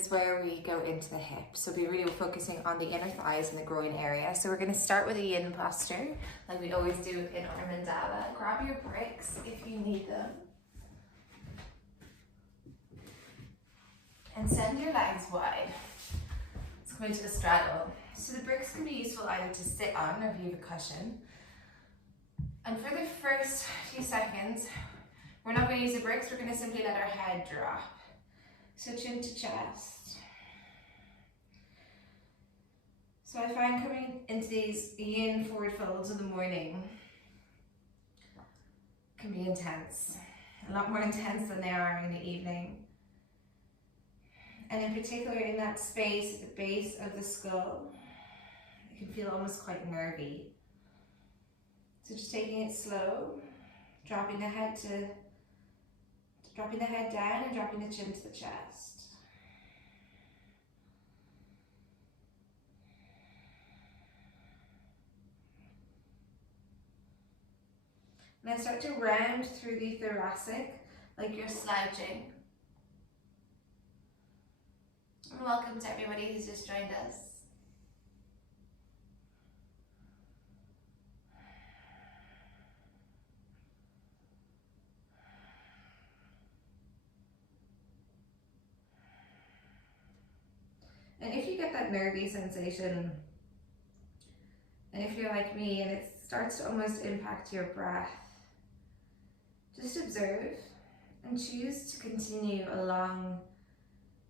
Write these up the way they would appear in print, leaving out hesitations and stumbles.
is where we go into the hips. So we're really focusing on the inner thighs and the groin area. So we're going to start with a yin posture, like we always do in our mandala. Grab your bricks if you need them. And send your legs wide. Let's come into the straddle. So the bricks can be useful either to sit on or if you have a cushion. And for the first few seconds, we're not going to use the bricks, we're going to simply let our head drop. So chin to chest. So I find coming into these yin forward folds in the morning can be intense. A lot more intense than they are in the evening. And in particular in that space at the base of the skull, it can feel almost quite nervy. So just taking it slow, dropping the head down and dropping the chin to the chest. And then start to round through the thoracic like you're slouching. And welcome to everybody who's just joined us. And if you get that nervy sensation, and if you're like me and it starts to almost impact your breath, just observe and choose to continue a long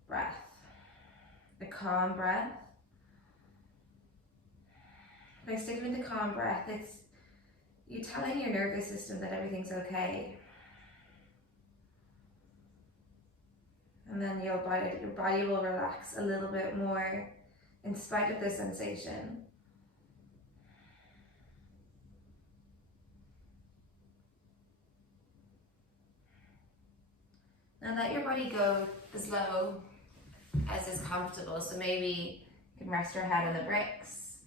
breath. A calm breath. By sticking with the calm breath, it's you telling your nervous system that everything's okay. And then your body will relax a little bit more in spite of the sensation. Now let your body go as low as is comfortable. So maybe you can rest your head on the bricks.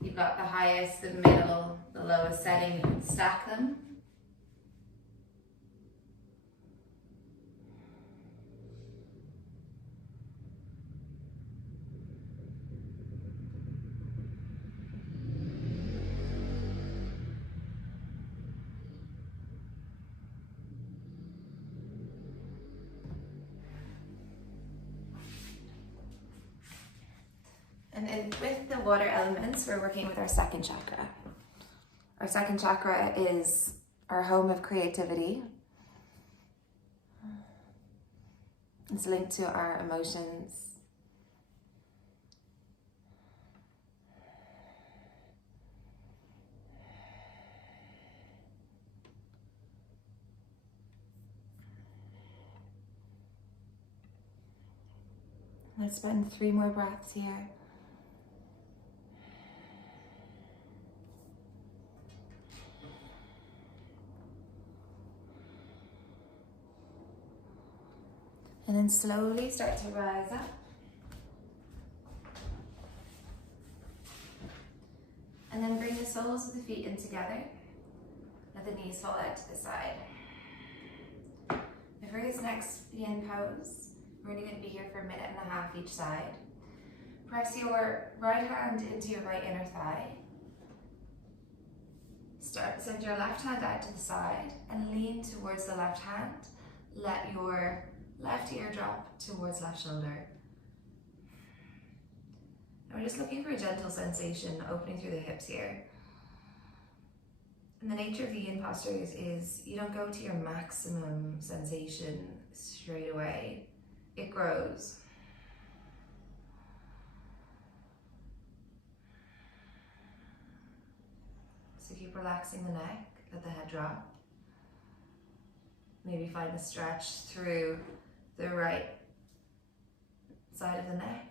You've got the highest, the middle, the lowest setting. You can stack them. And then with the water elements, we're working with our second chakra. Our second chakra is our home of creativity. It's linked to our emotions. Let's spend 3 more breaths here. And then slowly start to rise up. And then bring the soles of the feet in together. Let the knees fall out to the side. And for this next yin pose, we're only going to be here for 1.5 minutes each side. Press your right hand into your right inner thigh. Send your left hand out to the side and lean towards the left hand. Let your left ear drop towards left shoulder. And we're just looking for a gentle sensation opening through the hips here. And the nature of the yin postures is you don't go to your maximum sensation straight away. It grows. So keep relaxing the neck, let the head drop. Maybe find a stretch through the right side of the neck.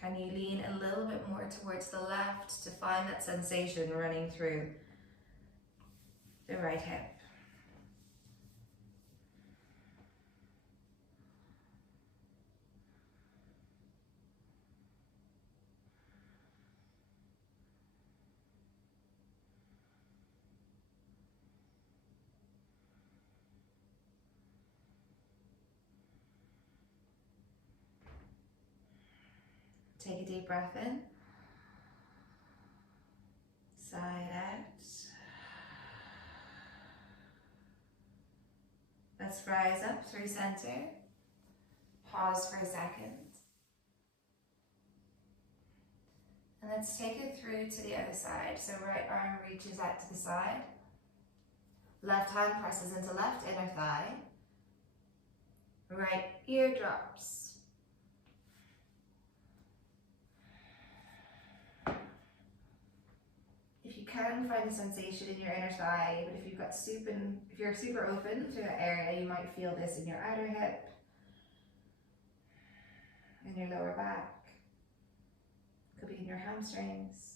Can you lean a little bit more towards the left to find that sensation running through the right hip? Take a deep breath in. Side out. Let's rise up through center. Pause for a second. And let's take it through to the other side. So right arm reaches out to the side. Left hand presses into left inner thigh. Right ear drops. If you can find a sensation in your inner thigh, but if you're super open to that area, you might feel this in your outer hip, in your lower back, could be in your hamstrings.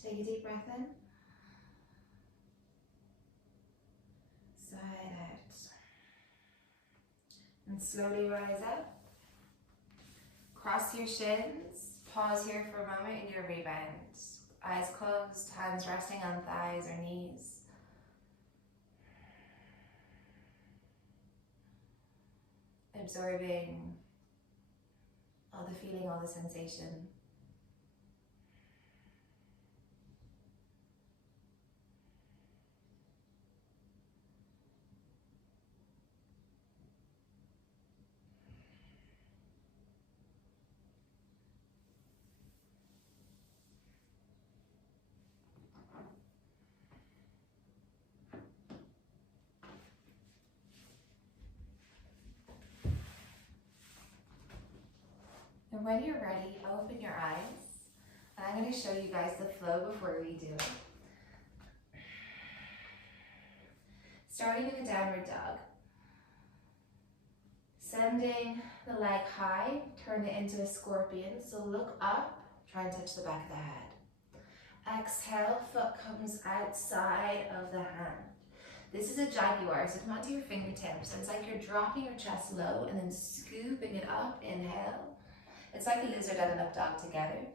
Take a deep breath in. Side out. And slowly rise up. Cross your shins. Pause here for a moment in your rebound. Eyes closed, hands resting on thighs or knees. Absorbing all the feeling, all the sensation. And when you're ready, open your eyes. And I'm going to show you guys the flow before we do it. Starting in a downward dog. Sending the leg high, turn it into a scorpion. So look up, try and touch the back of the head. Exhale, foot comes outside of the hand. This is a jaguar, so come onto your fingertips. It's like you're dropping your chest low and then scooping it up, inhale. It's like a lizard and an up dog together.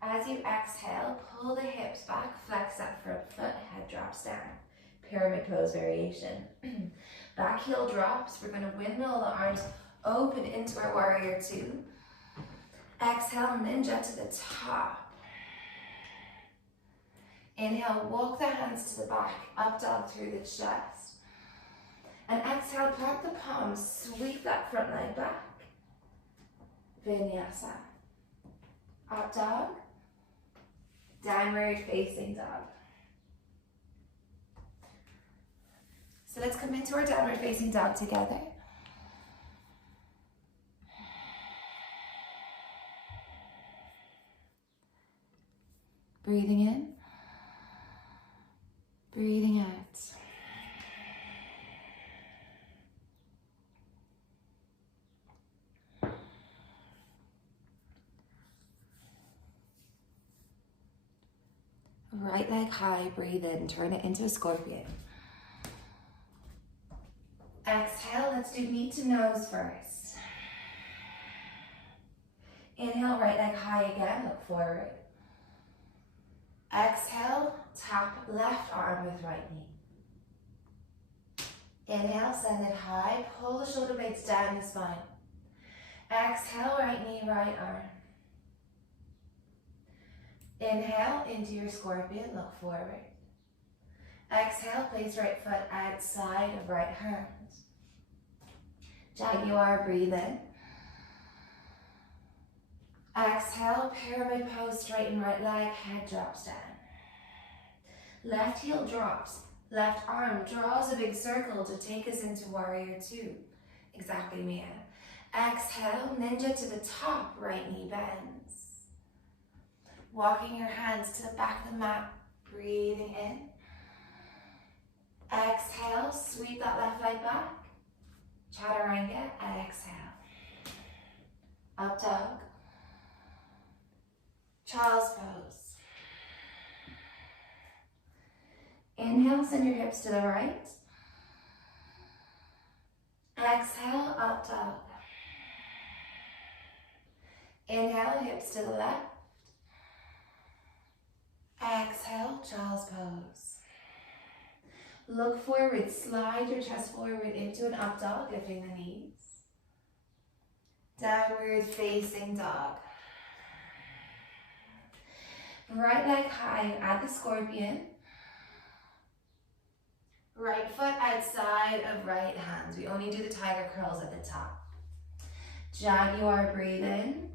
As you exhale, pull the hips back, flex that front foot, head drops down. Pyramid pose variation. Back heel drops, we're gonna windmill the arms open into our warrior two. Exhale, ninja to the top. Inhale, walk the hands to the back, up dog through the chest. And exhale, plant the palms, sweep that front leg back. Vinyasa. Up dog. Downward facing dog. So let's come into our downward facing dog together. Breathing in. Breathing out. Right leg high, breathe in, turn it into a scorpion. Exhale, let's do knee to nose first. Inhale, right leg high again, look forward. Exhale, tap left arm with right knee. Inhale, send it high, pull the shoulder blades down the spine. Exhale, right knee, right arm. Inhale into your scorpion, look forward. Exhale, place right foot outside of right hand. Jaguar, breathe in. Exhale, pyramid pose, straighten right leg, head drops down. Left heel drops, left arm draws a big circle to take us into warrior two. Exactly, Mia. Exhale, ninja to the top, right knee bends. Walking your hands to the back of the mat, breathing in. Exhale, sweep that left leg back. Chaturanga, exhale. Up dog. Child's pose. Inhale, send your hips to the right. Exhale, up dog. Inhale, hips to the left. Exhale, child's pose. Look forward, slide your chest forward into an up dog, lifting the knees. Downward facing dog. Right leg high, add the scorpion. Right foot outside of right hand. We only do the tiger curls at the top. Jaguar, breathe in.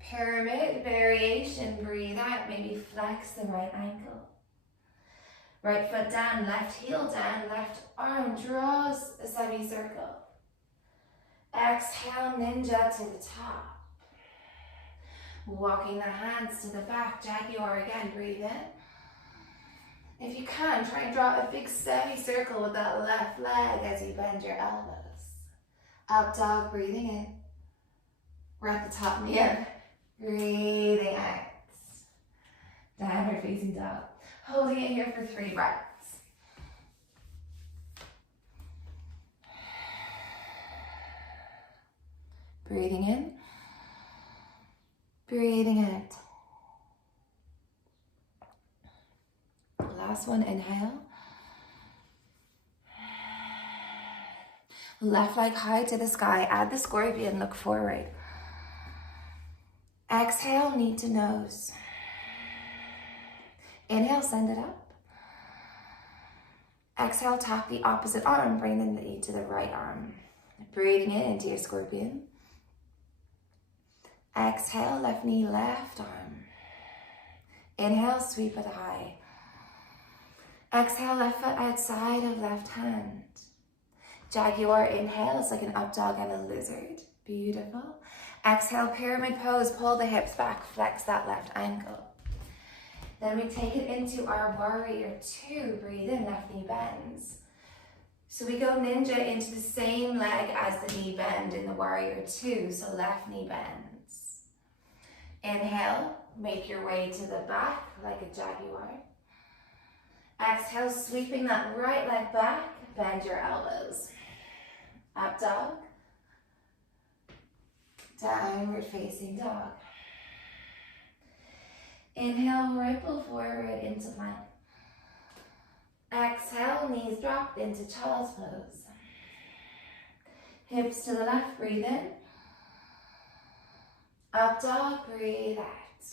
Pyramid variation, breathe out. Maybe flex the right ankle. Right foot down, left heel down, left arm draws a semicircle. Exhale, ninja to the top. Walking the hands to the back, Jaguar again, breathe in. If you can, try and draw a big semicircle with that left leg as you bend your elbows. Up dog, breathing in. We're at the top here. Breathing out. Downward facing dog. Holding it here for 3 breaths. Breathing in. Breathing out. Last one, inhale. Left leg high to the sky, add the scorpion, look forward. Exhale, knee to nose. Inhale, send it up. Exhale, tap the opposite arm, bring the knee to the right arm. Breathing in into your scorpion. Exhale, left knee, left arm. Inhale, sweep it high. Exhale, left foot outside of left hand. Jaguar, inhale, it's like an up dog and a lizard. Beautiful. Exhale, pyramid pose, pull the hips back, flex that left ankle. Then we take it into our warrior two. Breathe in, left knee bends. So we go ninja into the same leg as the knee bend in the warrior two, so left knee bends. Inhale, make your way to the back like a jaguar. Exhale, sweeping that right leg back, bend your elbows. Up dog. Downward facing dog. Inhale, ripple forward into plank. Exhale, knees drop into child's pose. Hips to the left, breathe in. Up dog, breathe out.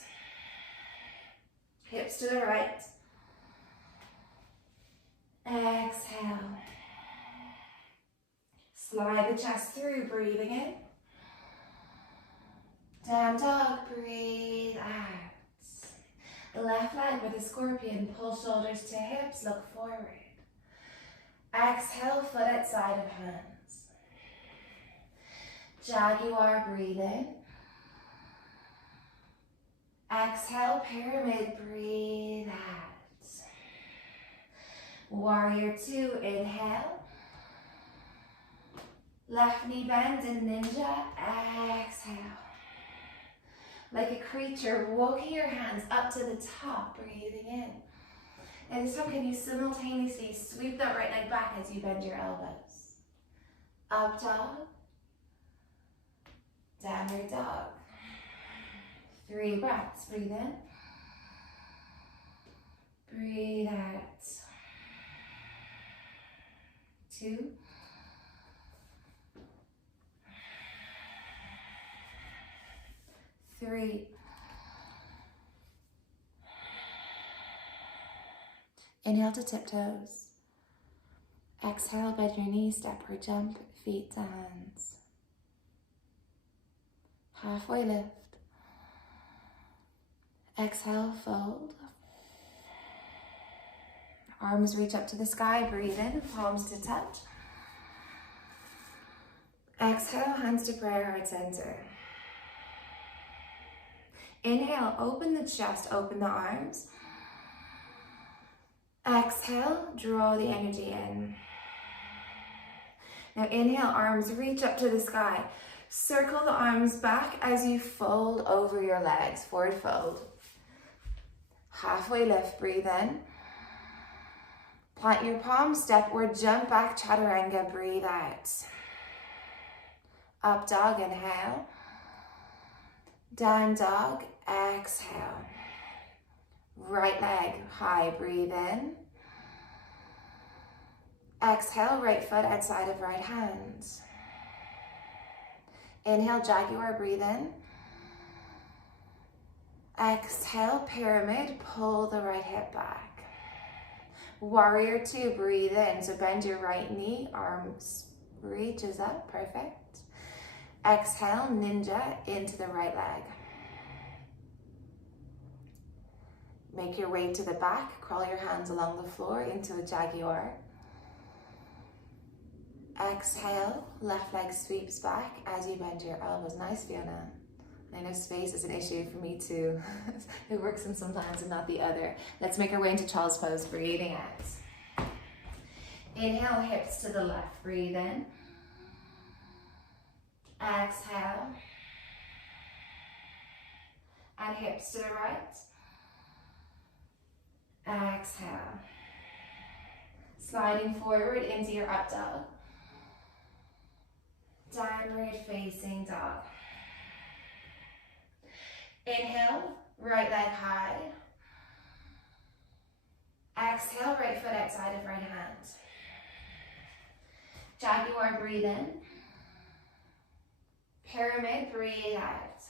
Hips to the right. Exhale. Slide the chest through, breathing in. Down dog, breathe out. Left leg with a scorpion, pull shoulders to hips, look forward. Exhale, foot outside of hands. Jaguar, breathe in. Exhale, pyramid, breathe out. Warrior two, inhale. Left knee bends in ninja, exhale. Like a creature, walking your hands up to the top, breathing in. And this time, can you simultaneously sweep that right leg back as you bend your elbows? Up dog, downward dog. 3 breaths, breathe in. Breathe out. 2. 3. Inhale to tiptoes. Exhale, bend your knees, step or jump, feet to hands. Halfway lift. Exhale, fold. Arms reach up to the sky, breathe in, palms to touch. Exhale, hands to prayer, heart center. Inhale, open the chest, open the arms. Exhale, draw the energy in. Now inhale, arms reach up to the sky. Circle the arms back as you fold over your legs, forward fold. Halfway lift, breathe in. Plant your palms, step or jump back, chaturanga, breathe out. Up dog, inhale. Down dog, exhale. Right leg high, breathe in. Exhale, right foot outside of right hand. Inhale, jaguar, breathe in. Exhale, pyramid, pull the right hip back. Warrior two, breathe in. So bend your right knee, arms reaches up, perfect. Exhale, ninja into the right leg. Make your way to the back, crawl your hands along the floor into a jaguar. Exhale, left leg sweeps back as you bend your elbows. Nice, Fiona. I know space is an issue for me too. It works in sometimes and not the other. Let's make our way into child's pose, breathing out. Inhale, hips to the left, breathe in. Exhale. And hips to the right. Exhale. Sliding forward into your up dog. Downward facing dog. Inhale, right leg high. Exhale, right foot outside of right hand. Jaguar, breathe in. Pyramid, breathe out.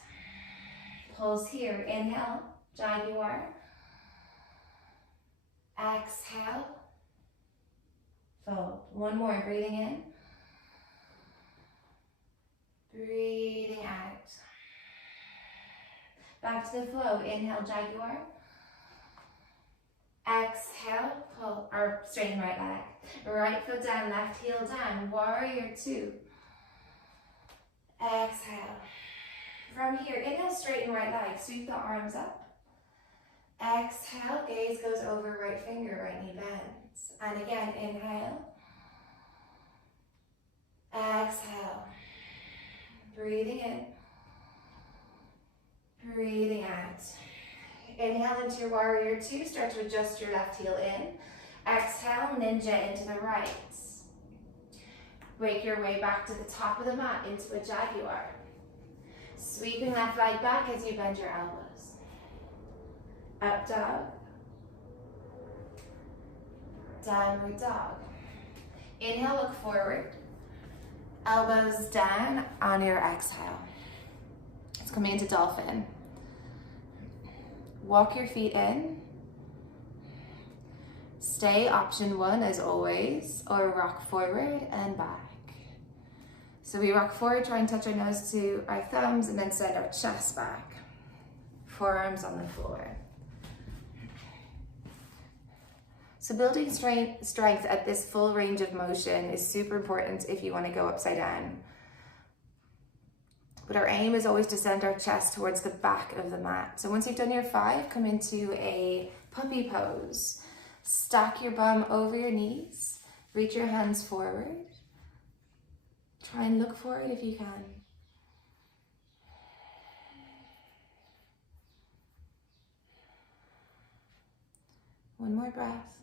Pulse here, inhale, jaguar. Exhale, fold. One more, breathing in. Breathing out. Back to the flow. Inhale, jaguar. Exhale, pull, or straighten right leg. Right foot down, left heel down. Warrior two. Exhale. From here, inhale, straighten right leg. Sweep the arms up. Exhale, gaze goes over right finger, right knee bends. And again, inhale. Exhale. Breathing in. Breathing out. Inhale into your warrior two. Start to adjust your left heel in. Exhale, ninja into the right. Wake your way back to the top of the mat into a jaguar. Sweeping left leg back as you bend your elbows. Up dog. Downward dog. Inhale, look forward. Elbows down on your exhale. Let's come into dolphin. Walk your feet in. Stay option one as always, or rock forward and back. So we rock forward, try and touch our nose to our thumbs and then send our chest back. Forearms on the floor. So building strength at this full range of motion is super important if you want to go upside down. But our aim is always to send our chest towards the back of the mat. So once you've done your 5, come into a puppy pose. Stack your bum over your knees. Reach your hands forward. Try and look forward if you can. One more breath.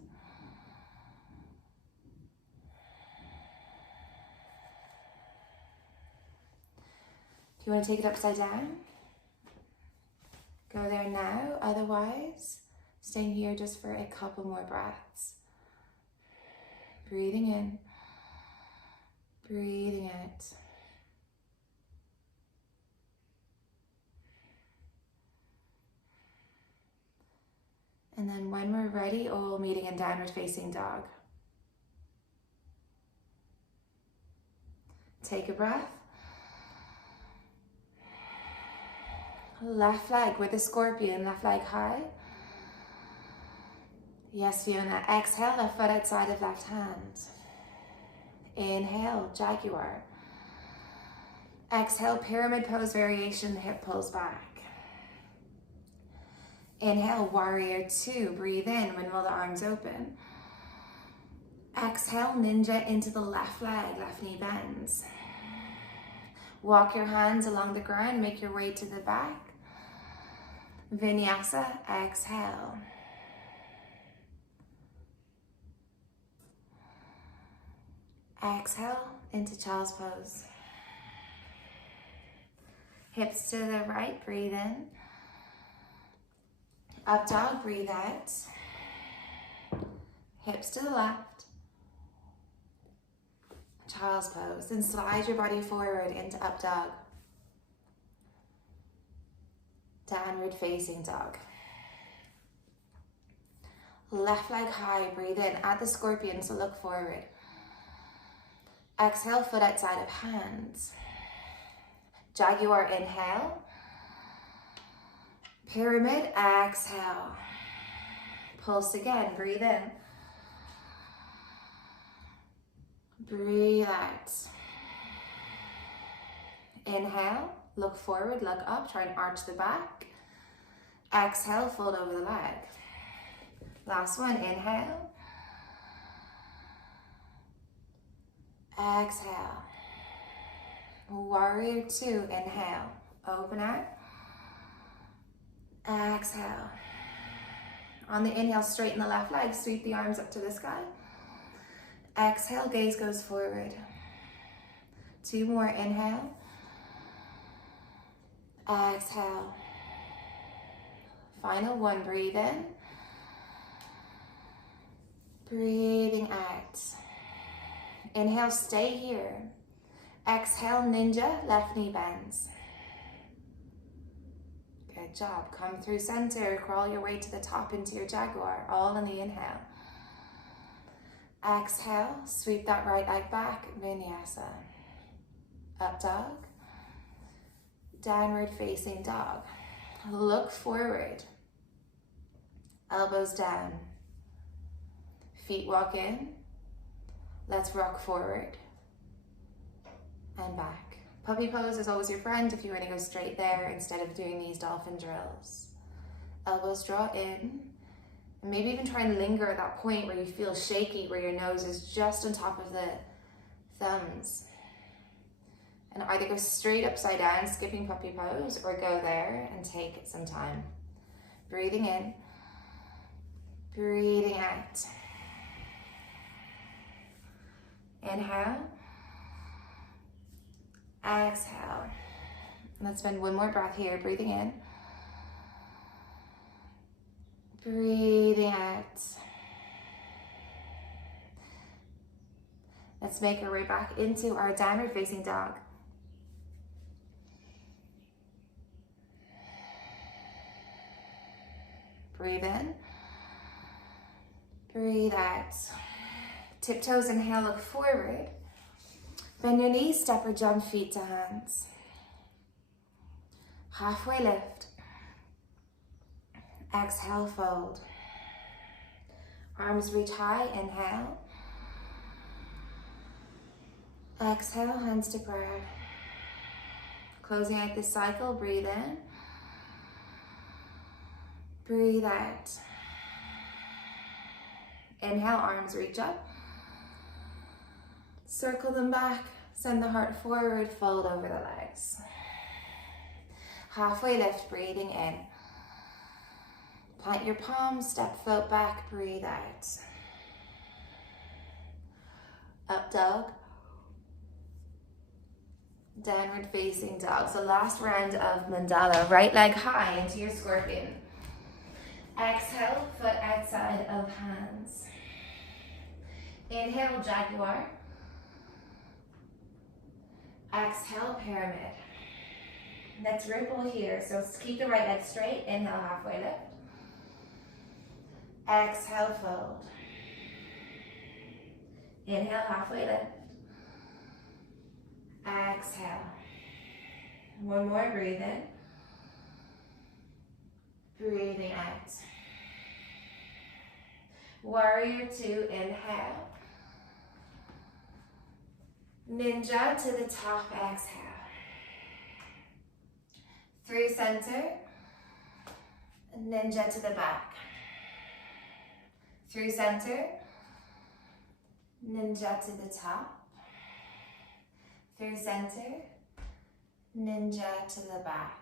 If you want to take it upside down, go there now. Otherwise, staying here just for a couple more breaths. Breathing in, breathing out. And then when we're ready, all meeting in downward facing dog. Take a breath. Left leg with a scorpion, left leg high. Yes, Fiona. Exhale, left foot outside of left hand. Inhale, jaguar. Exhale, pyramid pose variation, hip pulls back. Inhale, warrior two. Breathe in, windmill the arms open. Exhale, ninja into the left leg, left knee bends. Walk your hands along the ground, make your way to the back. Vinyasa, exhale. Exhale into child's pose. Hips to the right, breathe in. Up dog, breathe out. Hips to the left. Child's pose. Then slide your body forward into up dog. Downward facing dog. Left leg high, breathe in. Add the scorpion, so look forward. Exhale, foot outside of hands. Jaguar, inhale. Pyramid, exhale. Pulse again, breathe in. Breathe out. Inhale, look forward, look up, try and arch the back. Exhale, fold over the leg. Last one, inhale. Exhale. Warrior two, inhale. Open out. Exhale. On the inhale, straighten the left leg, sweep the arms up to the sky. Exhale, gaze goes forward. Two more, inhale. Exhale. Final one, breathe in. Breathing out. Inhale, stay here. Exhale, ninja, left knee bends. Good job. Come through center, crawl your way to the top into your jaguar, all in the inhale. Exhale, sweep that right leg back, vinyasa. Up dog. Downward facing dog. Look forward. Elbows down. Feet walk in. Let's rock forward and back. Puppy pose is always your friend if you want to go straight there instead of doing these dolphin drills. Elbows draw in, and maybe even try and linger at that point where you feel shaky, where your nose is just on top of the thumbs. And either go straight upside down, skipping puppy pose, or go there and take some time. Breathing in, breathing out. Inhale. Exhale. Let's spend one more breath here. Breathing in. Breathing out. Let's make our way back into our downward facing dog. Breathe in. Breathe out. Tiptoes, inhale, look forward. Bend your knees, step or jump feet to hands. Halfway lift. Exhale, fold. Arms reach high, inhale. Exhale, hands to prayer. Closing out this cycle, breathe in. Breathe out. Inhale, arms reach up. Circle them back, send the heart forward, fold over the legs. Halfway lift, breathing in. Plant your palms, step float back, breathe out. Up dog. Downward facing dog. So last round of Mandala. Right leg high into your scorpion. Exhale, foot outside of hands. Inhale, jaguar. Exhale, pyramid. Let's ripple here. So keep the right leg straight. Inhale, halfway lift. Exhale, fold. Inhale, halfway lift. Exhale. One more, breathe in. Breathing out. Warrior two, inhale. Ninja to the top, exhale. Through center. Ninja to the back. Through center. Ninja to the top. Through center. Ninja to the back.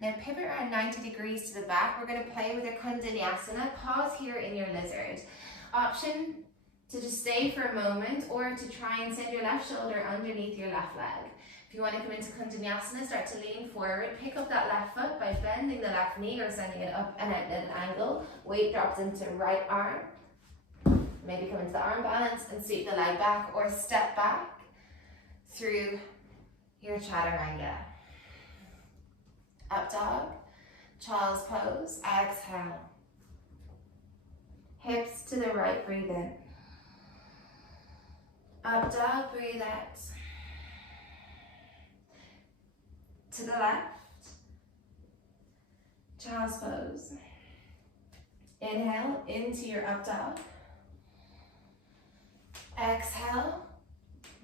Now pivot around 90 degrees to the back. We're going to play with a Kundalini. Pause here in your lizard. Option to just stay for a moment, or to try and send your left shoulder underneath your left leg. If you want to come into Kundalini, start to lean forward. Pick up that left foot by bending the left knee or sending it up and out at an angle. Weight drops into right arm. Maybe come into the arm balance and sweep the leg back, or step back through your chaturanga. Up dog, child's pose, exhale. Hips to the right, breathe in. Up dog, breathe out. To the left, child's pose. Inhale into your up dog. Exhale,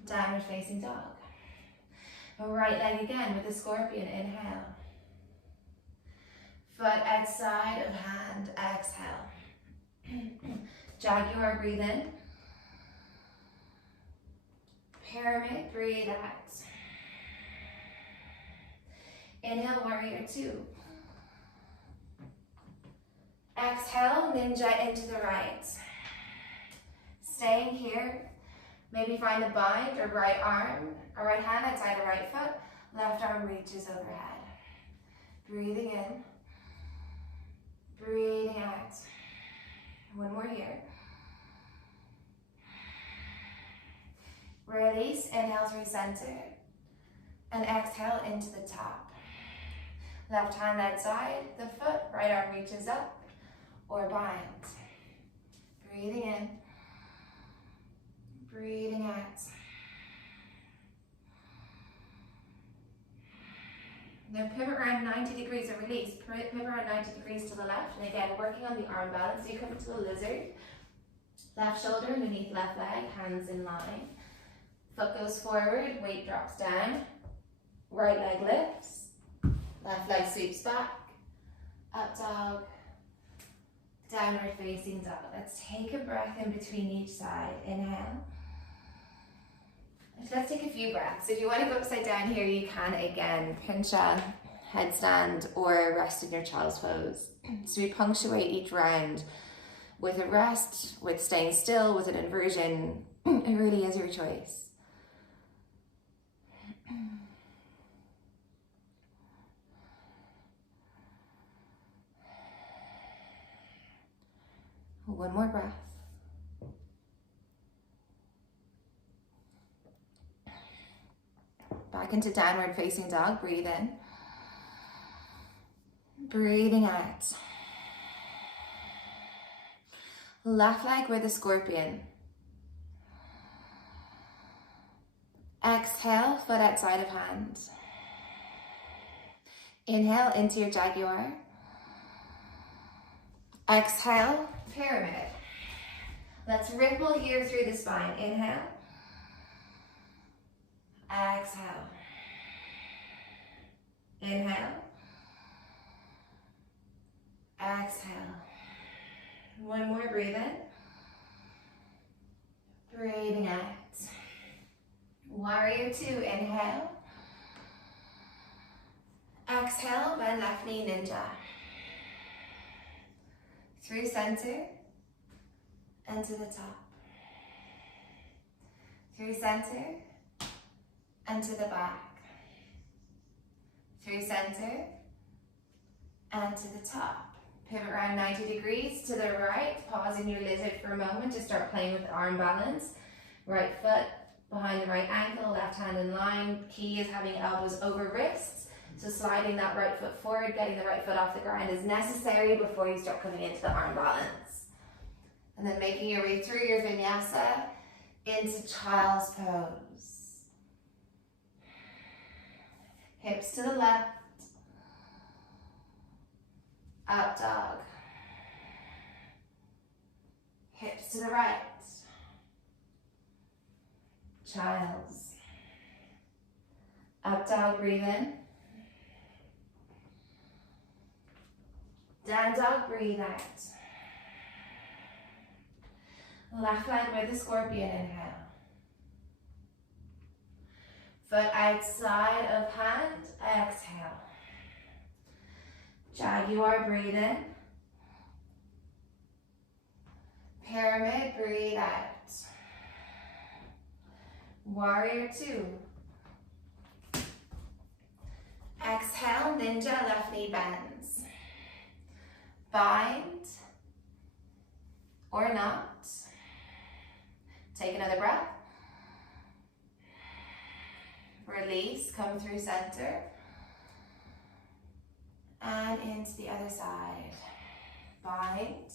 downward facing dog. Right leg again with the scorpion, inhale. Foot outside of hand, exhale. Jaguar, breathe in. Pyramid, breathe out. Inhale, warrior two. Exhale, ninja into the right. Staying here, maybe find a bind or right arm, or right hand outside of right foot, left arm reaches overhead. Breathing in, breathing out. One more here. Release, inhale through center, and exhale into the top. Left hand outside the foot, right arm reaches up, or bind. Breathing in, breathing out. Now pivot around 90 degrees or release. Pivot around 90 degrees to the left. And again, working on the arm balance. So you come into the lizard. Left shoulder underneath left leg, hands in line. Foot goes forward, weight drops down. Right leg lifts. Left leg sweeps back. Up dog. Downward facing dog. Let's take a breath in between each side. Inhale. Let's take a few breaths. If you want to go upside down here, you can again. Pinch a headstand or rest in your child's pose. So we punctuate each round with a rest, with staying still, with an inversion. It really is your choice. One more breath. Back into downward facing dog, breathe in. Breathing out. Left leg with a scorpion. Exhale, foot outside of hand. Inhale into your jaguar. Exhale, pyramid. Let's ripple here through the spine. Inhale. Exhale. Inhale. Exhale. One more, breathe in. Breathing out. Warrior two, inhale. Exhale, bend left knee, ninja. Through center and to the top. Through center and to the back. Through center and to the top. Pivot around 90 degrees to the right. Pause in your lizard for a moment to start playing with arm balance. Right foot behind the right ankle, left hand in line. Key is having elbows over wrists. So sliding that right foot forward, getting the right foot off the ground is necessary before you start coming into the arm balance. And then making your way through your vinyasa into child's pose. Hips to the left. Up dog. Hips to the right. Child's. Up dog, breathe in. Down dog, breathe out. Left leg with the scorpion, inhale. Foot outside of hand, exhale. Jaguar, breathe in. Pyramid, breathe out. Warrior 2. Exhale, ninja, left knee bends. Bind or not. Take another breath. Release, come through center. And into the other side. Bind.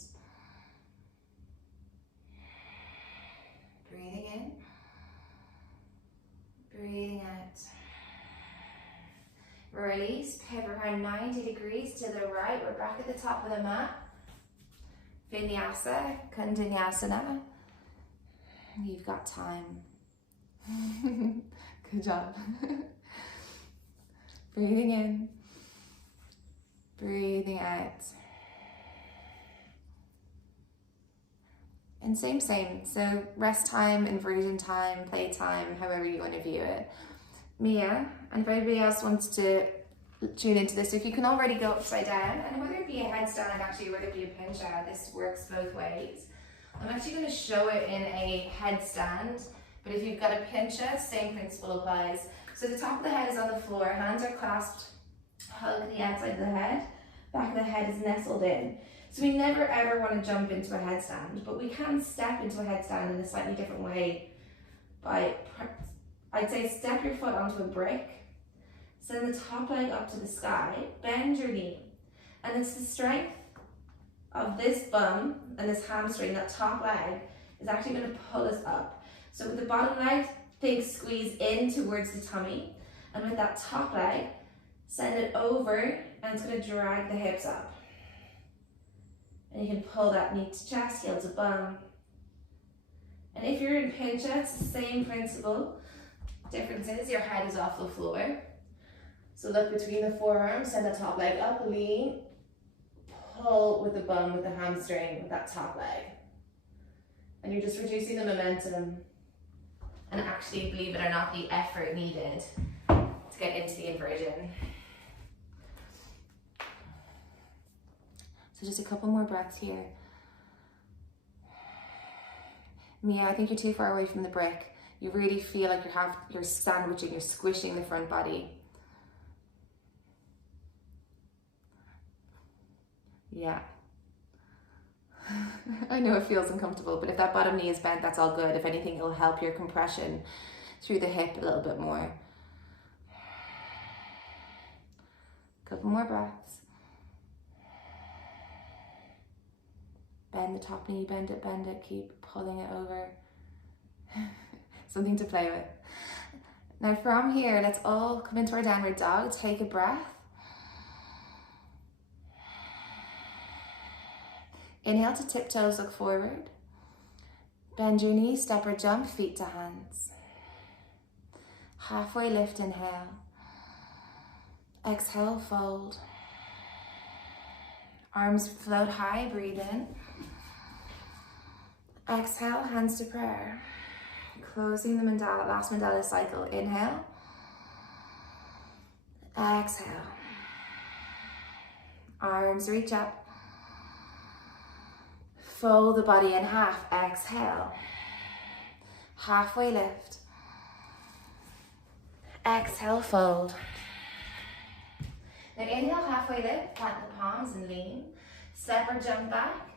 Breathing in. Breathing out. Release, pivot around 90 degrees to the right. We're back at the top of the mat. Vinyasa, Kundanyasana. You've got time. Good job. Breathing in. Breathing out. And same. So rest time, inversion time, play time, however you want to view it. Mia, and if anybody else wants to tune into this, if you can already go upside down, and whether it be a headstand, actually, whether it be a pinch out, this works both ways. I'm actually going to show it in a headstand, but if you've got a pinch out, same principle applies. So the top of the head is on the floor, hands are clasped, hug the outside of the head, back of the head is nestled in. So we never ever want to jump into a headstand, but we can step into a headstand in a slightly different way by, I'd say, step your foot onto a brick, send the top leg up to the sky, bend your knee, and it's the strength of this bum and this hamstring, that top leg, is actually going to pull us up. So with the bottom leg, think squeeze in towards the tummy, and with that top leg, send it over, and it's going to drag the hips up. And you can pull that knee to chest, heel to bum. And if you're in pincha, it's the same principle. Difference is your head is off the floor. So look between the forearms, send the top leg up, lean, pull with the bum, with the hamstring, with that top leg. And you're just reducing the momentum and actually, believe it or not, the effort needed to get into the inversion. So just a couple more breaths here. Mia, I think you're too far away from the brick. You really feel like you're sandwiching, you're squishing the front body. Yeah. I know it feels uncomfortable, but if that bottom knee is bent, that's all good. If anything, it'll help your compression through the hip a little bit more. Couple more breaths. Bend the top knee, bend it, keep pulling it over. Something to play with. Now from here, let's all come into our downward dog. Take a breath. Inhale to tiptoes, look forward. Bend your knees, step or jump, feet to hands. Halfway lift, inhale. Exhale, fold. Arms float high, breathe in. Exhale, hands to prayer. Closing the mandala, last mandala cycle. Inhale. Exhale. Arms reach up. Fold the body in half. Exhale. Halfway lift. Exhale, fold. Now inhale, halfway lift, plant the palms and lean. Step or jump back,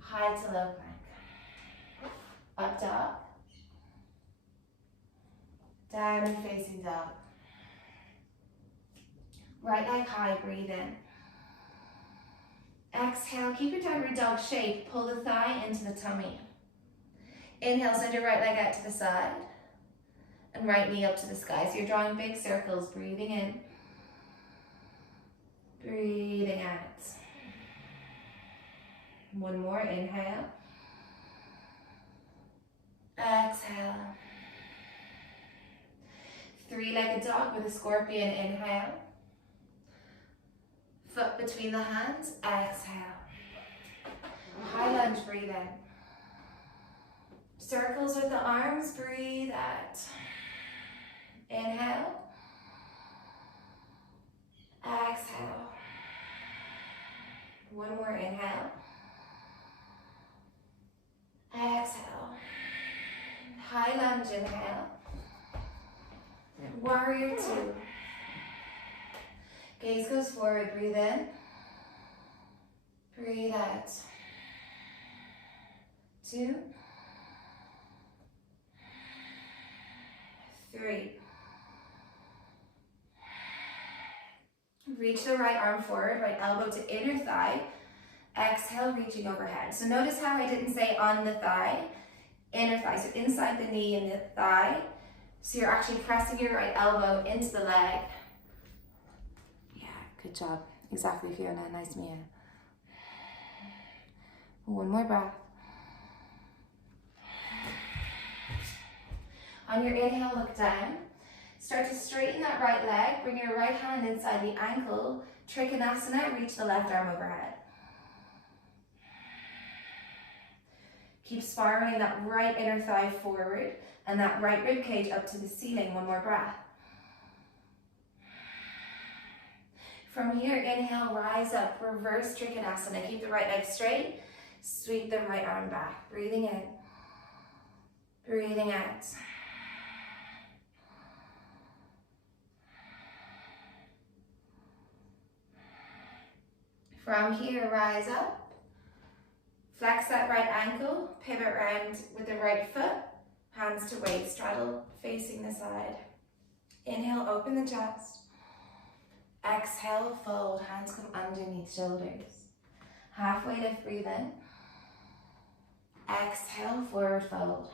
high to low plank. Up dog. Down and facing dog. Right leg high, breathe in. Exhale, keep your downward dog shape. Pull the thigh into the tummy. Inhale, send your right leg out to the side. And right knee up to the sky. So you're drawing big circles, breathing in. Breathing out. One more, inhale. Exhale. Three-legged dog with a scorpion, inhale. Foot between the hands, exhale. High lunge, breathe in. Circles with the arms, breathe out. Inhale. Exhale. One more, inhale. Exhale. High lunge, inhale. Warrior two. Gaze goes forward, breathe in. Breathe out. 2, 3. Reach the right arm forward, right elbow to inner thigh. Exhale, reaching overhead. So notice how I didn't say on the thigh, inner thigh. So inside the knee and the thigh. So you're actually pressing your right elbow into the leg. Yeah, good job. Exactly, Fiona. Nice, Mia. One more breath. On your inhale, look down. Start to straighten that right leg. Bring your right hand inside the ankle. Trikonasana, reach the left arm overhead. Keep spiraling that right inner thigh forward and that right rib cage up to the ceiling. One more breath. From here, inhale, rise up, reverse Trikonasana. Keep the right leg straight. Sweep the right arm back. Breathing in. Breathing out. From here, rise up. Flex that right ankle. Pivot round with the right foot. Hands to waist. Straddle facing the side. Inhale, open the chest. Exhale, fold. Hands come underneath shoulders. Halfway lift, breathe in. Exhale, forward fold.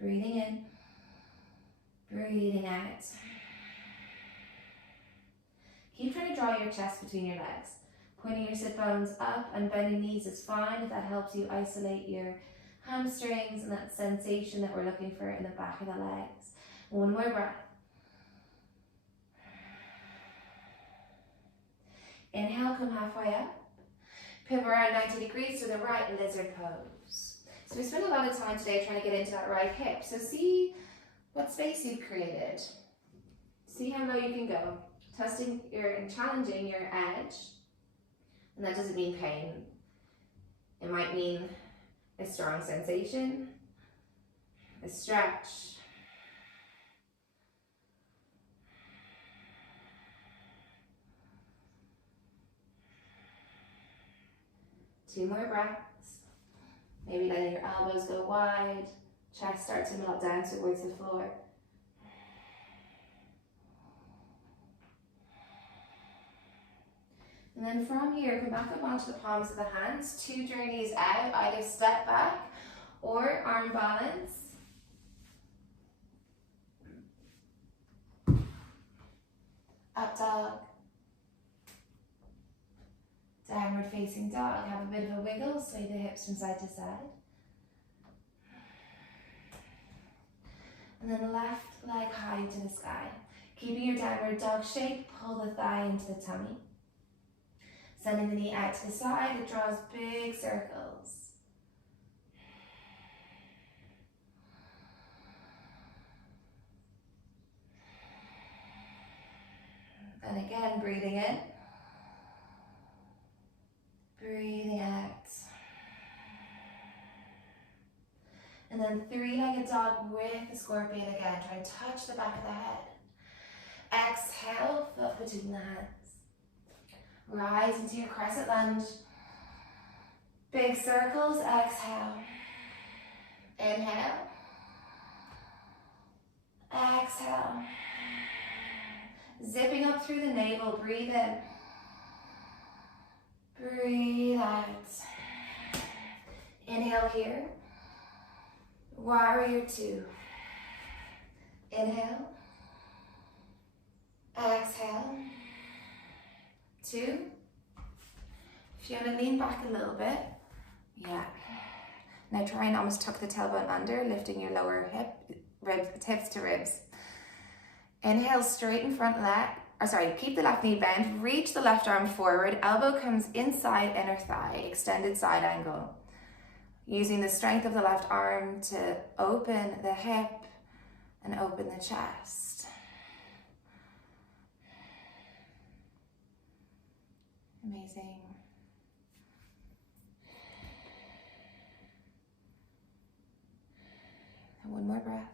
Breathing in. Breathing out. Keep trying to draw your chest between your legs. Pointing your sit bones up and bending knees is fine if that helps you isolate your hamstrings and that sensation that we're looking for in the back of the legs. One more breath. Inhale, come halfway up. Pivot around 90 degrees to the right, lizard pose. So we spent a lot of time today trying to get into that right hip. So see what space you've created. See how low you can go. Testing and challenging your edge. And that doesn't mean pain. It might mean a strong sensation, a stretch. Two more breaths. Maybe letting your elbows go wide, chest start to melt down towards the floor. And then from here, come back up onto the palms of the hands. Two journeys out, either step back or arm balance. Up dog. Downward facing dog. Have a bit of a wiggle, sway the hips from side to side. And then left leg high to the sky. Keeping your downward dog shape, pull the thigh into the tummy. Sending the knee out to the side, it draws big circles. And again, breathing in. Breathing out. And then three-legged dog with the scorpion again. Try and touch the back of the head. Exhale, foot between the hands. Rise into your crescent lunge. Big circles, exhale. Inhale. Exhale. Zipping up through the navel, breathe in. Breathe out. Inhale here. Warrior two. Inhale. Exhale. Two. If you want to lean back a little bit. Yeah. Now try and almost tuck the tailbone under, lifting your lower hips to ribs. Inhale, straighten front leg. Keep the left knee bent. Reach the left arm forward. Elbow comes inside inner thigh. Extended side angle. Using the strength of the left arm to open the hip and open the chest. Amazing. And one more breath.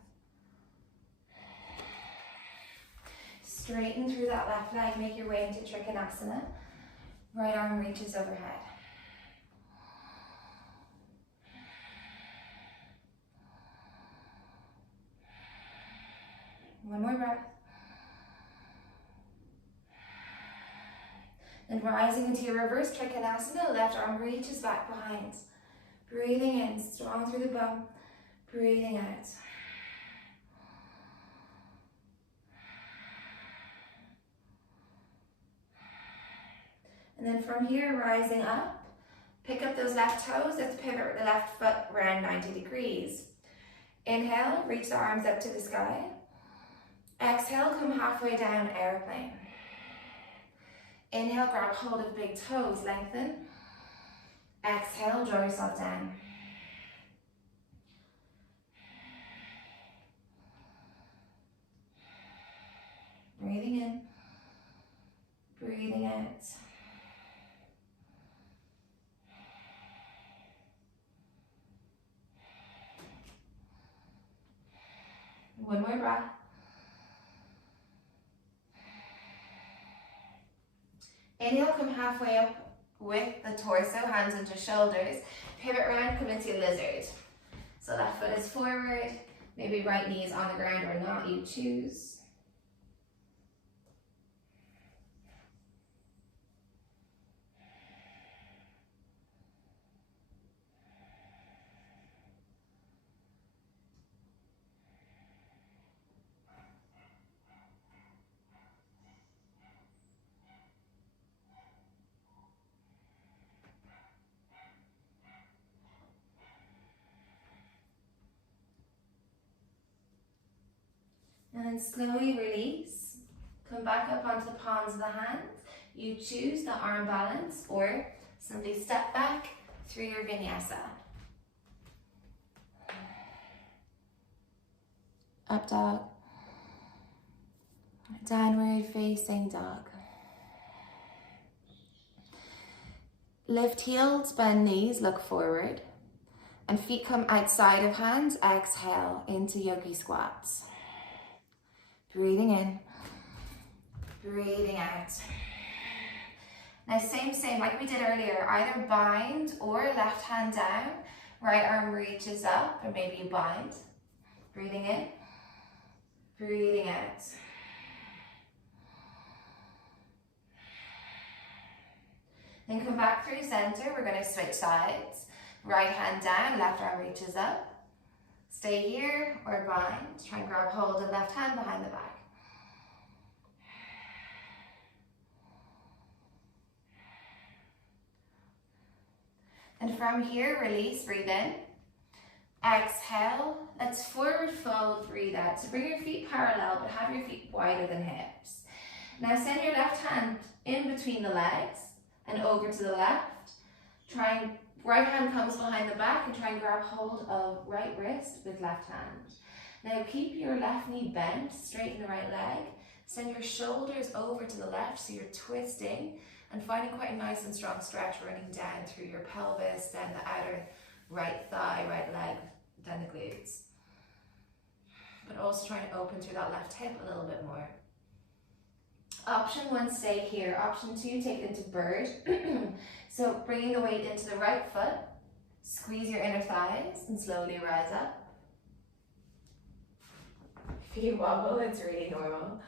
Straighten through that left leg, make your way into Trikonasana. Right arm reaches overhead. One more breath. Then rising into your reverse Trikonasana, left arm reaches back behind. Breathing in, strong through the bum. Breathing out. And then from here, rising up, pick up those left toes. Let's pivot the left foot around 90 degrees. Inhale, reach the arms up to the sky. Exhale, come halfway down, airplane. Inhale, grab hold of big toes, lengthen. Exhale, draw yourself down. Breathing in, breathing out. One more breath. Inhale, come halfway up with the torso, hands into shoulders. Pivot around, come into lizard. So left foot is forward, maybe right knee is on the ground or not, you choose. And then slowly release. Come back up onto the palms of the hands. You choose the arm balance or simply step back through your vinyasa. Up dog. Downward facing dog. Lift heels, bend knees, look forward. And feet come outside of hands. Exhale into yogi squats. Breathing in, breathing out. Now same like we did earlier, either bind or left hand down, right arm reaches up, or maybe you bind. Breathing in, breathing out. Then come back through center, we're going to switch sides. Right hand down, left arm reaches up. Stay here or bind. Try and grab hold of left hand behind the back. And from here, release, breathe in. Exhale, let's forward fold, breathe out. So bring your feet parallel, but have your feet wider than hips. Now send your left hand in between the legs and over to the left. Right hand comes behind the back and try and grab hold of right wrist with left hand. Now keep your left knee bent, straighten the right leg. Send your shoulders over to the left so you're twisting and finding quite a nice and strong stretch running down through your pelvis, then the outer right thigh, right leg, then the glutes. But also trying to open through that left hip a little bit more. Option one, stay here. Option two, take it into bird. So bringing the weight into the right foot, squeeze your inner thighs and slowly rise up. If you wobble, it's really normal.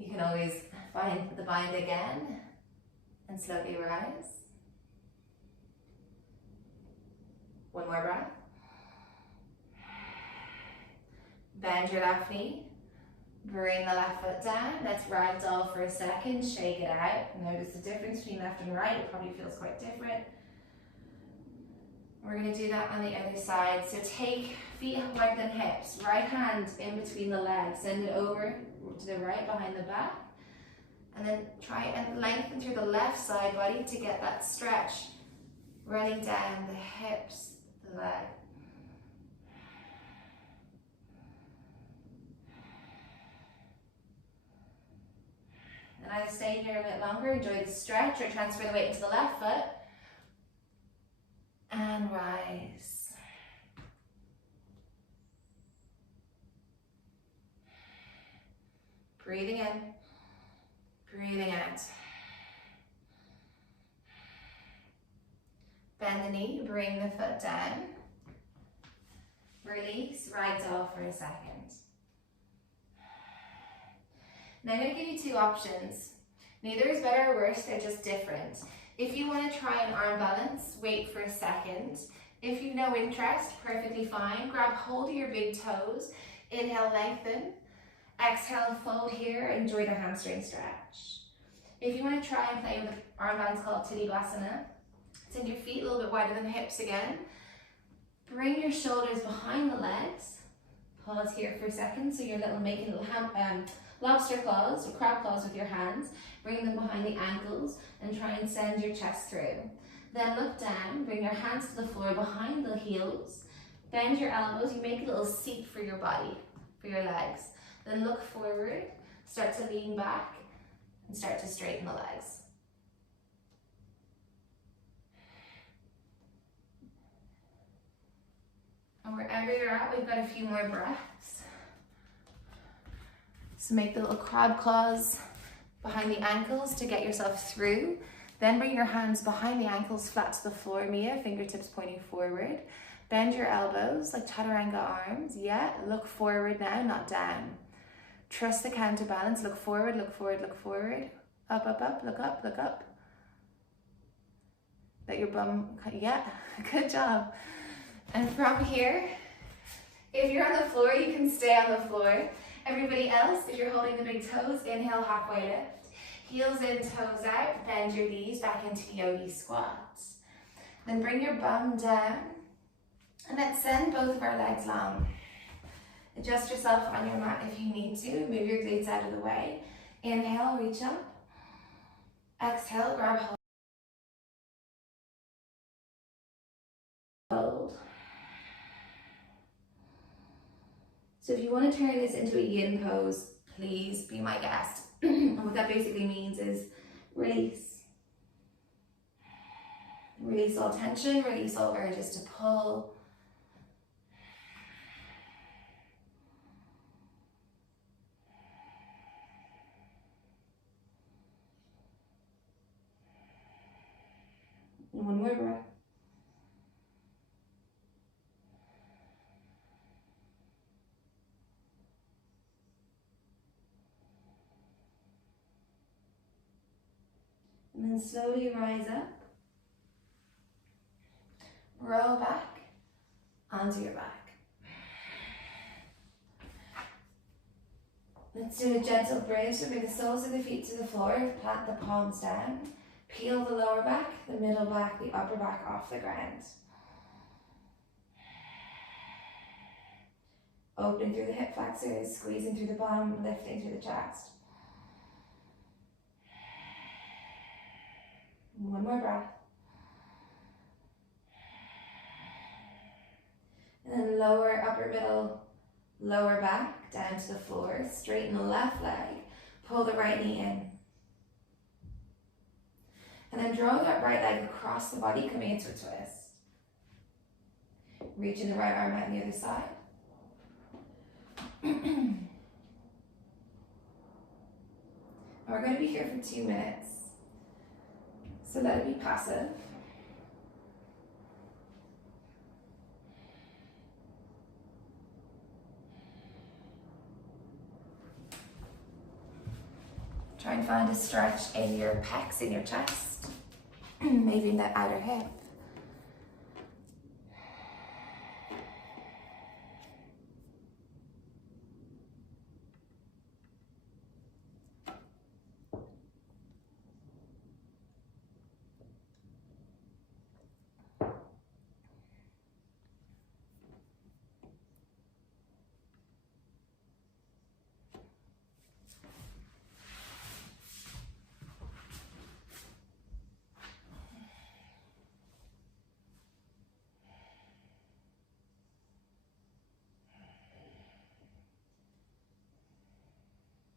You can always find the bind again and slowly rise. One more breath. Bend your left knee. Bring the left foot down. Let's ragdoll for a second. Shake it out. Notice the difference between left and right. It probably feels quite different. We're going to do that on the other side. So take feet wider than hips. Right hand in between the legs. Send it over to the right behind the back. And then try and lengthen through the left side body to get that stretch running down the hips, the leg. And either stay here a bit longer, enjoy the stretch, or transfer the weight into the left foot. And rise. Breathing in, breathing out. Bend the knee, bring the foot down. Release, ragdoll for a second. Now I'm going to give you two options. Neither is better or worse, they're just different. If you want to try an arm balance, wait for a second. If you've no interest, perfectly fine. Grab hold of your big toes. Inhale, lengthen. Exhale, fold here. Enjoy the hamstring stretch. If you want to try and play with the arm balance called shavasana, send your feet a little bit wider than the hips again. Bring your shoulders behind the legs. Pause here for a second. So you're making little lobster claws or crab claws with your hands. Bring them behind the ankles and try and send your chest through. Then look down, bring your hands to the floor behind the heels. Bend your elbows, you make a little seat for your body, for your legs. Then look forward, start to lean back and start to straighten the legs. And wherever you're at, we've got a few more breaths. So make the little crab claws behind the ankles to get yourself through. Then bring your hands behind the ankles, flat to the floor, Mia, fingertips pointing forward. Bend your elbows like chaturanga arms. Yeah, look forward now, not down. Trust the counterbalance. Look forward, look forward, look forward. Up, up, up, look up, look up. Let your bum, yeah, good job. And from here, if you're on the floor, you can stay on the floor. Everybody else, if you're holding the big toes, inhale, halfway lift. Heels in, toes out, bend your knees back into yogi squats. Then bring your bum down, and let's send both of our legs long. Adjust yourself on your mat if you need to, move your glutes out of the way. Inhale, reach up. Exhale, grab hold. So if you want to turn this into a yin pose, please be my guest. And what that basically means is release. Release all tension, release all urges to pull. And one more breath. And then slowly rise up, roll back onto your back. Let's do a gentle bridge, so bring the soles of the feet to the floor, plant the palms down, peel the lower back, the middle back, the upper back off the ground. Opening through the hip flexors, squeezing through the bum, lifting through the chest. One more breath. And then lower, upper middle, lower back, down to the floor. Straighten the left leg. Pull the right knee in. And then draw that right leg across the body, coming into a twist. Reaching the right arm out on the other side. And we're going to be here for 2 minutes. So let it be passive. Try and find a stretch in your pecs, in your chest, maybe in the outer hip.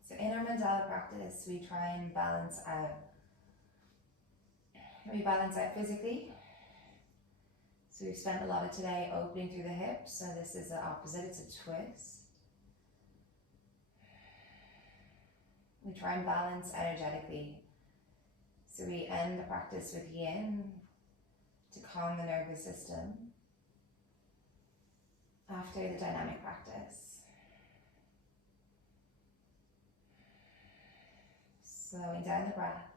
So in our Mandala practice, we try and balance out. We balance out physically. So we've spent a lot of today opening through the hips, so this is the opposite, it's a twist. We try and balance energetically. So we end the practice with yin to calm the nervous system after the dynamic practice. Slowing down the breath.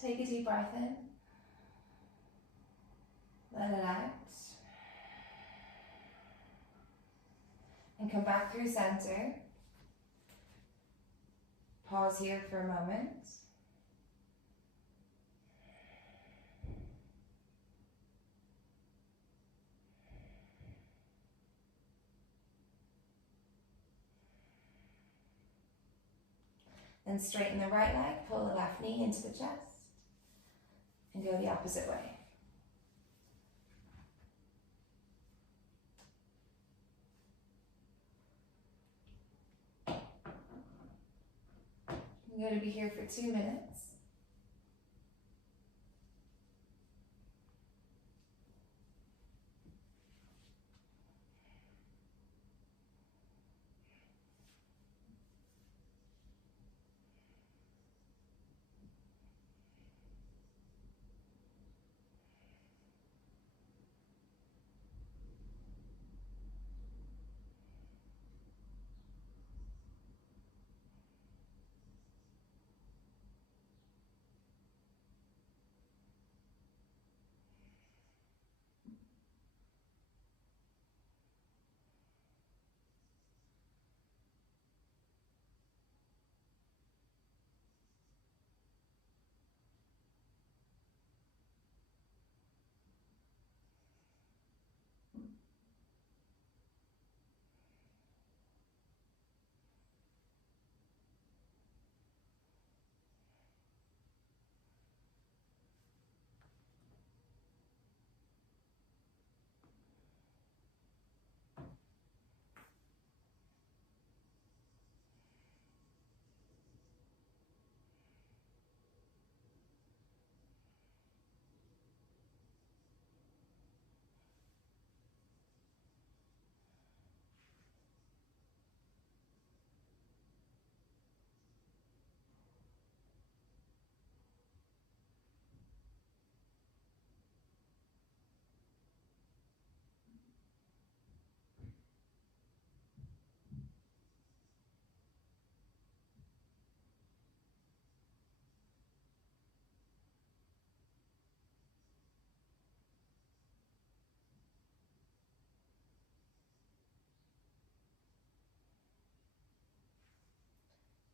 Take a deep breath in. Let it out. And come back through center. Pause here for a moment. Then straighten the right leg, pull the left knee into the chest, and go the opposite way. I'm going to be here for 2 minutes.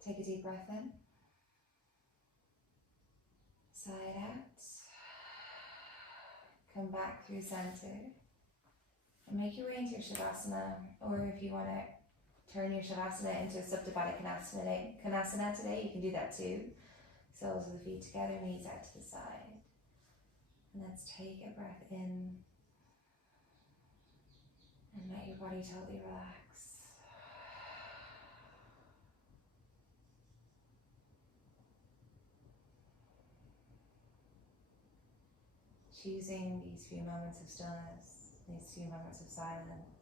Take a deep breath in. Sigh it out. Come back through center. And make your way into your shavasana, or if you want to turn your shavasana into a subdivided kanasana today, you can do that too. Soles of the feet together, knees out to the side. And let's take a breath in and let your body totally relax. Choosing these few moments of stillness these few moments of silence.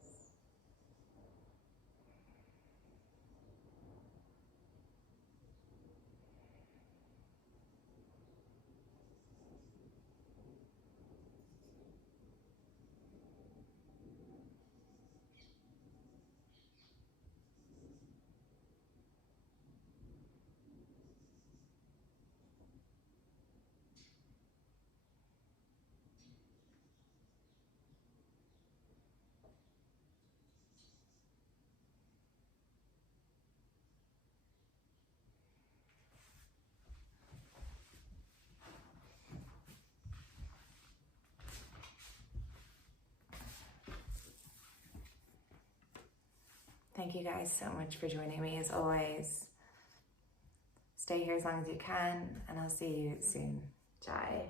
Thank you guys so much for joining me as always. Stay here as long as you can, and I'll see you soon. Jai.